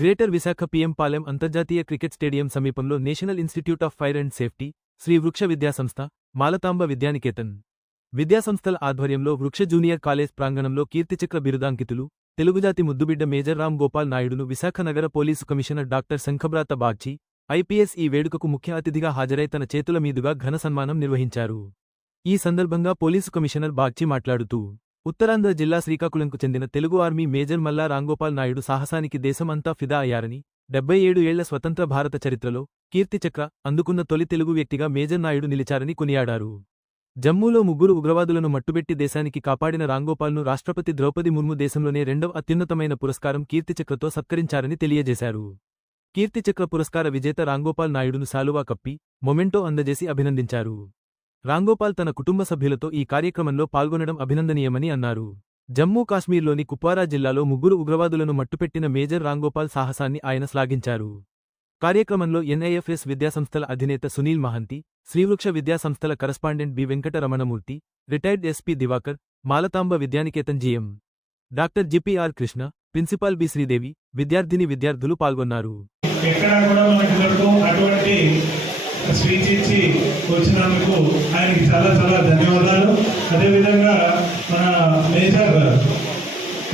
Greater Visakha PM Palem అంతర్జాతీయ cricket stadium సమీపంలో national institute of fire and safety Shri Vruksha విద్యాసంస్థ మాలతాంబ విద్యానికేతన్. విద్యాసంస్థల ఆధ్వర్యంలో వృక్ష జూనియర్ కాలేజ్ ప్రాంగణంలో కీర్తిచక్ర బిరుదాంకితులు తెలుగుజాతి ముద్దుబిడ్డ మేజర్ రామ్ గోపాల్ నాయుడును విశాఖ నగర police commissioner doctor Shankhabrata Bagchi IPS ఈ వేడుకకు ముఖ్య అతిథిగా హాజరై తన చేతుల మీదుగా ఘన సన్మానం నిర్వహించారు. ఈ సందర్భంగా పోలీసు కమిషనర్ బాగ్చి మాట్లాడుతూ ఉత్తరాంధ్ర జిల్లా శ్రీకాకుళంకు చెందిన తెలుగు ఆర్మీ మేజర్ మల్లా రాంగోపాల్ నాయుడు సాహసానికి దేశమంతా ఫిదా అయ్యారని డెబ్బై ఏడు ఏళ్ళ స్వతంత్ర భారత చరిత్రలో కీర్తిచక్ర అందుకున్న తొలి తెలుగు వ్యక్తిగా మేజర్ నాయుడు నిలిచారని కొనియాడారు. జమ్మూలో ముగ్గురు ఉగ్రవాదులను మట్టుబెట్టి దేశానికి కాపాడిన రాంగోపాల్ను రాష్ట్రపతి ద్రౌపది ముర్ము దేశంలోనే రెండవ అత్యున్నతమైన పురస్కారం కీర్తిచక్రతో సత్కరించారని తెలియజేశారు. కీర్తిచక్ర పురస్కార విజేత రాంగోపాల్ నాయుడును సాలువా కప్పి మొమెంటో అందజేసి అభినందించారు. రాంగోపాల్ తన కుటుంబ సభ్యులతో ఈ కార్యక్రమంలో పాల్గొనడం అభినందనీయమని అన్నారు. జమ్మూ కాశ్మీర్లోని కుప్వారా జిల్లాలో ముగ్గురు ఉగ్రవాదులను మట్టుపెట్టిన మేజర్ రాంగోపాల్ సాహసాన్ని ఆయన శ్లాఘించారు. కార్యక్రమంలో ఎన్ఐఎఫ్ఎస్ విద్యాసంస్థల అధినేత సునీల్ మహంతి శ్రీవృక్ష విద్యాసంస్థల correspondent B Venkataramanamurthy retired SP Diwakar Malathamba Vidyaniketan GM doctor GPR Krishna principal B Sridevi విద్యార్థిని విద్యార్థులు పాల్గొన్నారు. ఎక్కడా స్పీచ్ ఇచ్చి వచ్చినందుకు ఆయనకి చాలా చాలా ధన్యవాదాలు. అదేవిధంగా మన మేజర్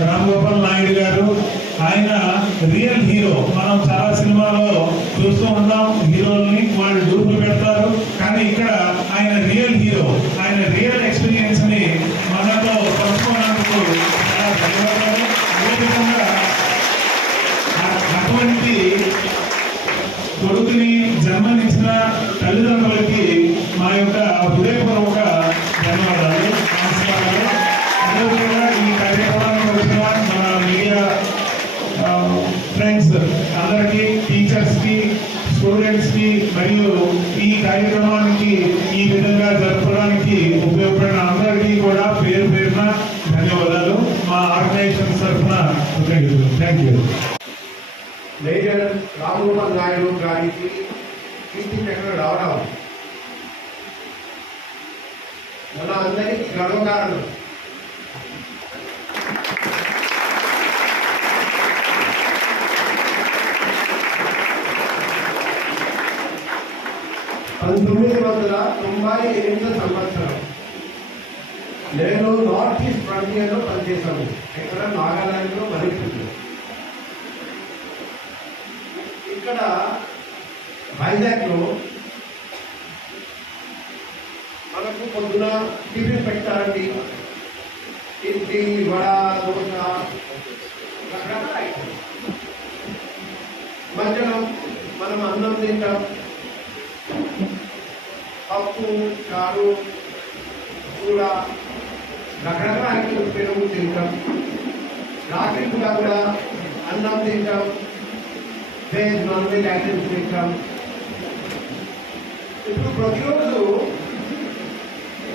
రామ్ గోపాల్ నాయుడు గారు ఆయన రియల్ హీరో. మనం చాలా సినిమాలో చూస్తూ ఉన్నాం హీరోల్ని వాళ్ళు డూపులు పెడతారు ఇక్కడ ఆయన రియల్ హీరో ఆయన రియల్ ఎక్స్పీరియన్స్ని మనతో పంచుకోవడానికి అదేవిధంగా అటువంటి కొడుకుని జన్మనిచ్చిన తల్లిదండ్రులకి మా యొక్క హృదయపూర్వక ధన్యవాదాలు నమస్కారాలు. అదేవిధంగా ఈ కార్యక్రమానికి వచ్చిన మన మీడియా ఫ్రెండ్స్ అందరికీ టీచర్స్కి స్టూడెంట్స్కి మరియు ఈ కార్యక్రమాన్ని ఈ విధంగా జరపడానికి ఉపయోగపడిన అందరికీ కూడా పేరు పేరున ధన్యవాదాలు మా ఆర్గనైజేషన్ తరఫున కృతజ్ఞతలు thank you major Ramagopal Naidu గారికి కీర్తి చక్రం రావడం మన అందరికీ గర్వకారణం. పంతొమ్మిది వందల తొంభై ఎనిమిది సంవత్సరం. నేను నార్త్ ఈస్ట్ ఫ్రంటియర్లో పనిచేశాను. ఇక్కడ నాగాలాండ్లో మణిపూర్లో ఇక్కడ వైజాగ్లో మనకు పొద్దున టిఫిన్ పెట్టారండి. ఇడ్లీ వడ దోశ రకరకాల మధ్యాహ్నం మనం అన్నం తింటాం. పప్పు చారు కూర రకరకాల ఐటమ్స్ పెరుగు తింటాం. రాత్రి కూడా కూడా అన్నం తింటాం. వెజ్ నాన్ వెజ్ ఐటమ్స్ తింటాం ఇప్పుడు ప్రతిరోజు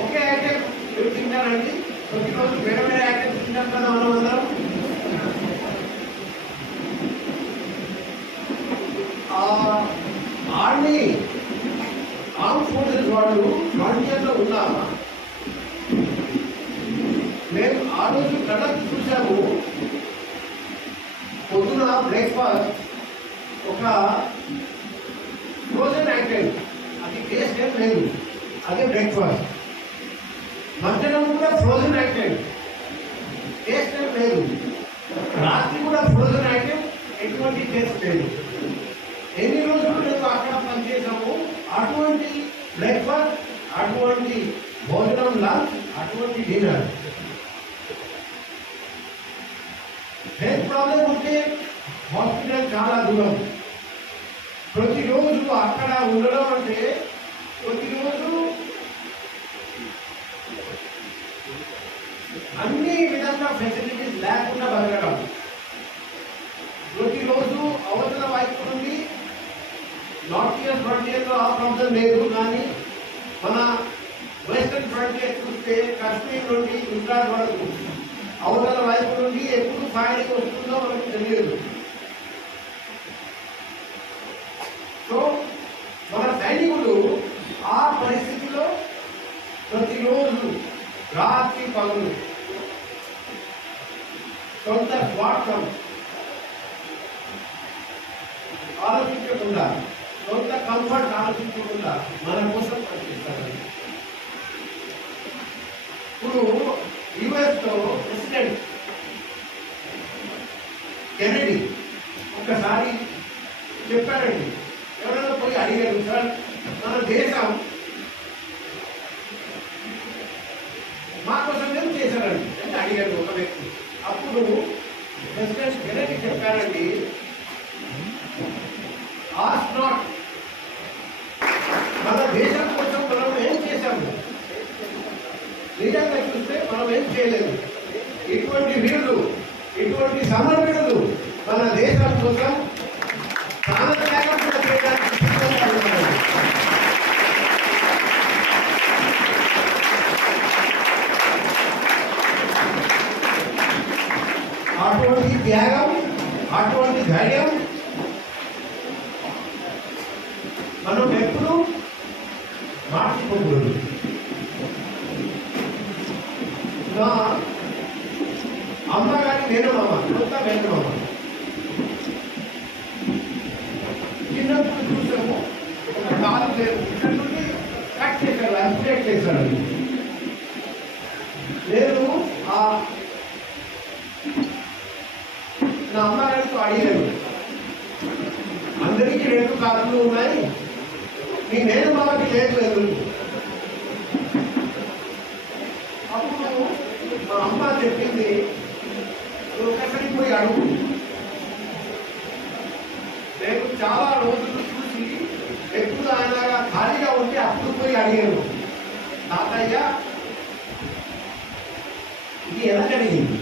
ఒకే ఐటమ్ మీరు ప్రతిరోజు వేరే వేరే ఐటమ్స్ తింటాం కదా మనం అందరం ఆర్మీ ఆర్మ్ ఫోర్సెస్ వాళ్ళు ఫ్రంటియర్లో ఉన్నామా మేము ఆ రోజు కళ్ళకి చూసాము పొద్దున బ్రేక్ఫాస్ట్ ఒక ఫ్రోజన్ ఐటమ్ అది టేస్ట్ ఏం లేదు. అదే బ్రేక్ఫాస్ట్ మధ్యాహ్నం కూడా ఫ్రోజన్ ఐటమ్ టేస్ట్ ఏం లేదు. రాత్రి కూడా ఫ్రోజన్ ఐటమ్ ఎటువంటి టేస్ట్ లేదు. ఎన్ని రోజులు మేము అక్కడ పనిచేసాము అటువంటి బ్రేక్ఫాస్ట్ అటువంటి భోజనం లంచ్ అటువంటి డిన్నర్ హెల్త్ ప్రాబ్లం ఉంటే హాస్పిటల్ చాలా దూరం. ప్రతిరోజు అక్కడ ఉండడం అంటే ప్రతిరోజు అన్ని విధంగా ఫెసిలిటీస్ లేకుండా బతకడం. ప్రతిరోజు అవతల వైపు నుండి నార్త్ ఇయర్ ఫ్రంటియర్లో ఆ ప్రాబ్లం లేదు కానీ మన వెస్టర్న్ ఫ్రంటియర్ చూస్తే కాశ్మీర్ నుండి గుజరాత్ వరకు అవతల వైపు నుండి ఎప్పుడు ఫైరింగ్ వస్తుందో మనకు తెలియదు. కోసం పనిచేస్తారు ఇప్పుడు యుఎస్లో ప్రెసిడెంట్ కెనడీ ఒక్కసారి చెప్పారండి ఎవరైనా పోయి అడిగారు సార్ మన దేశం మా కోసం ఏం చేశారండి? అంటే అడిగారు ఒక వ్యక్తి. అప్పుడు ప్రెసిడెంట్ కెనడీ చెప్పారండి ఆస్ నాట్ మన దేశం కోసం మనం ఏం చేశాము నిజంగా చూస్తే మనం ఏం చేయలేదు ఇటువంటి వీరులు ఇటువంటి సమర్పణలు మన దేశం కోసం ప్రాణత్యాగం కూడా చేయడానికి సిద్ధంగా ఉన్నారు. అటువంటి త్యాగం అటువంటి ధైర్యం మనం ఎప్పుడు మార్చుకోకూడదు నా అమ్మగారి మేనమామ కొత్త మేనమామ చిన్నప్పుడు చూసాము ఒక కాలు లేదు ఇక్కడ నుండి కట్ చేశారు అన్స్టేట్ నేను ఆ నా అమ్మగారితో అడిగాను అందరికీ రెండు కాళ్ళు ఉన్నాయి. నీ మేనమామకి లేదు ఎందుకు అప్పుడు మా అమ్మ చెప్పింది ఒకసారి పోయి అడుగు. నేను చాలా రోజులు చూసి ఎప్పుడు ఆయన ఖాళీగా ఉంటే అప్పుడు పోయి అడిగాను. తాతయ్య ఇది ఎలా జరిగింది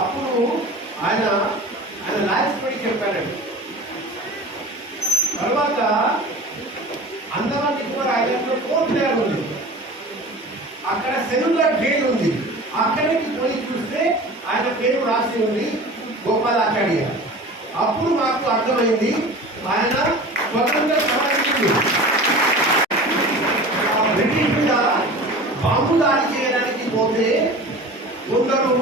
అప్పుడు ఆయన ఆయన లాయస్పడి చెప్పాడు. తర్వాత అందరం నికోబార్ ఐలాండ్ కోర్టు తయారు ఉంది. అక్కడ సెల్యులర్ జైల్ ఉంది. అక్కడికి పోయి చూస్తే ఆయన పేరు రాసి ఉంది గోపాలాచార్య. అప్పుడు మాకు అర్థమైంది ఆయన స్వతంత్ర బ్రిటిష్ మీద బాంబు దాడి చేయడానికి పోతే కొందరు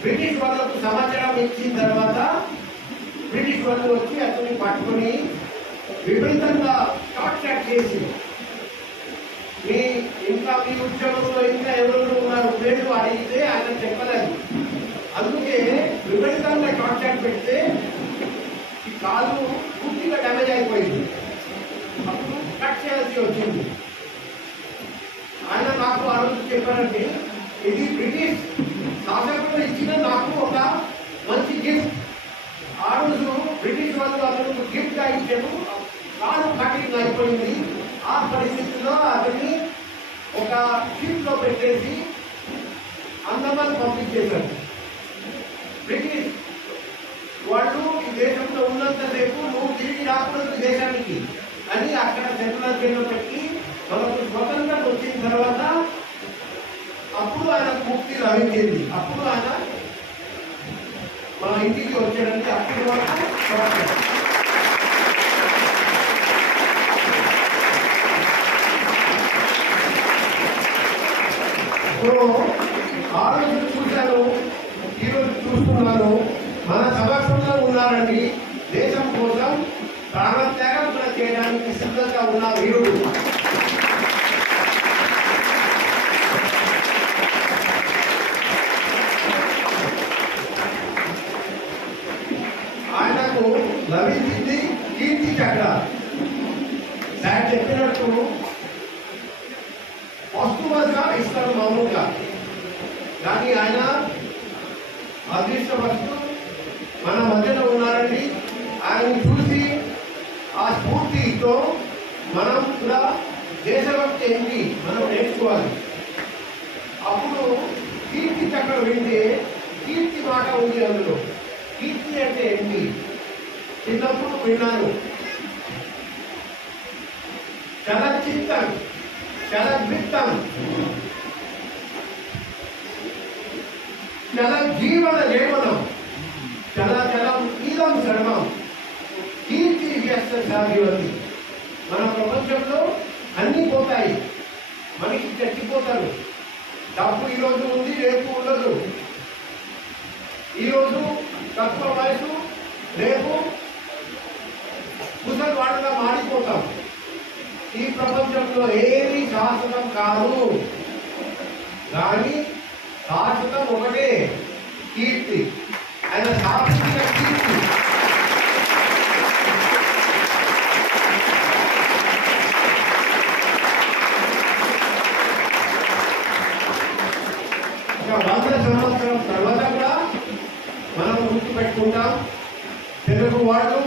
బ్రిటిష్ వాళ్ళకు సమాచారం ఇచ్చిన తర్వాత బ్రిటిష్ వాళ్ళు వచ్చి అతన్ని పట్టుకొని విపరీతంగా టార్చర్ చేసి మీ ఇంకా మీ ఉద్యోగంలో ఇంకా ఎవరు ఉన్నారు? పేరు అడిగితే ఆయన చెప్పలేదు అందుకే విపరీతంగా టార్చర్ పెడితే కాలు పూర్తిగా డ్యామేజ్ అయిపోయింది. అప్పుడు కట్ చేయాల్సి వచ్చింది. ఆయన నాకు ఆ రోజు చెప్పారండి ఇది బ్రిటిష్ శాసకులు ఇచ్చిన నాకు ఒక మంచి గిఫ్ట్ ఆ రోజు బ్రిటిష్ వాళ్ళు అతను గిఫ్ట్గా ఇచ్చారు. కాలు కటింగ్ అయిపోయింది. ఆ పరిస్థితిలో అతన్ని ఒక షిప్ పెట్టేసి అందమాన్ పంపించేశారు. బ్రిటిష్ వాళ్ళు ఈ దేశంలో ఉన్నంతసేపు నువ్వు తిరిగి రాకూడదు దేశానికి అని అక్కడ సెంట్రల్ జైల్లో పెట్టి మనకు స్వతంత్రం వచ్చిన తర్వాత అప్పుడు ఆయన ముక్తి లభించింది అప్పుడు ఆయన మన ఇంటికి వచ్చాడంటే అప్పుడు వరకు ఆలోచించ ఇప్పుడు ఆ రోజు చూశాను ఈ రోజు చూస్తున్నాను మన సమక్షంలో ఉన్నారండి దేశం కోసం ప్రాణత్యాగం కూడా చేయడానికి సిద్ధంగా ఆయనకు లభించింది కీర్తి చక్ర సార్ చెప్పినట్టు వస్తువుగా ఇస్తాడు మామూలుగా. కానీ ఆయన అదృష్టవస్తు మన మధ్యలో ఉన్నారండి ఆయన చూసి ఆ స్ఫూర్తితో మనం కూడా దేశభక్తి ఏంటి మనం నేర్చుకోవాలి. అప్పుడు కీర్తి చక్రం వింటే కీర్తి మాట ఉంది అందులో. కీర్తి అంటే ఏంటి చిన్నప్పుడు విన్నాను. చలచిత్తం చలవిత్తం చల జీవన లేవనం చల చలం ఇదం శ్రమం. కీర్తి వ్యస్త సాగివతి. ప్రపంచంలో అన్నీ పోతాయి. మనకి చచ్చిపోతారు. డబ్బు ఈరోజు ఉంది రేపు ఉండదు. ఈరోజు తక్కువ వయసు రేపు ముసలి మారిపోతాం. ఈ ప్రపంచంలో ఏమీ శాశ్వతం కాదు. కానీ శాశ్వతం ఒకటే కీర్తి. ఆయన శాశ్వత వంద సంవత్సరం తర్వాత కూడా మనం గుర్తుపెట్టుకుంటాం. తెలుగు వాళ్ళు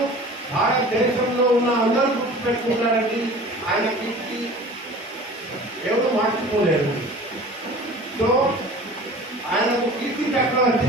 భారతదేశంలో ఉన్న అందరూ గుర్తుపెట్టుకుంటారండి ఆయన కీర్తి ఎవరు మార్చుకోలేరు సో ఆయనకు కీర్తి చక్రవర్తి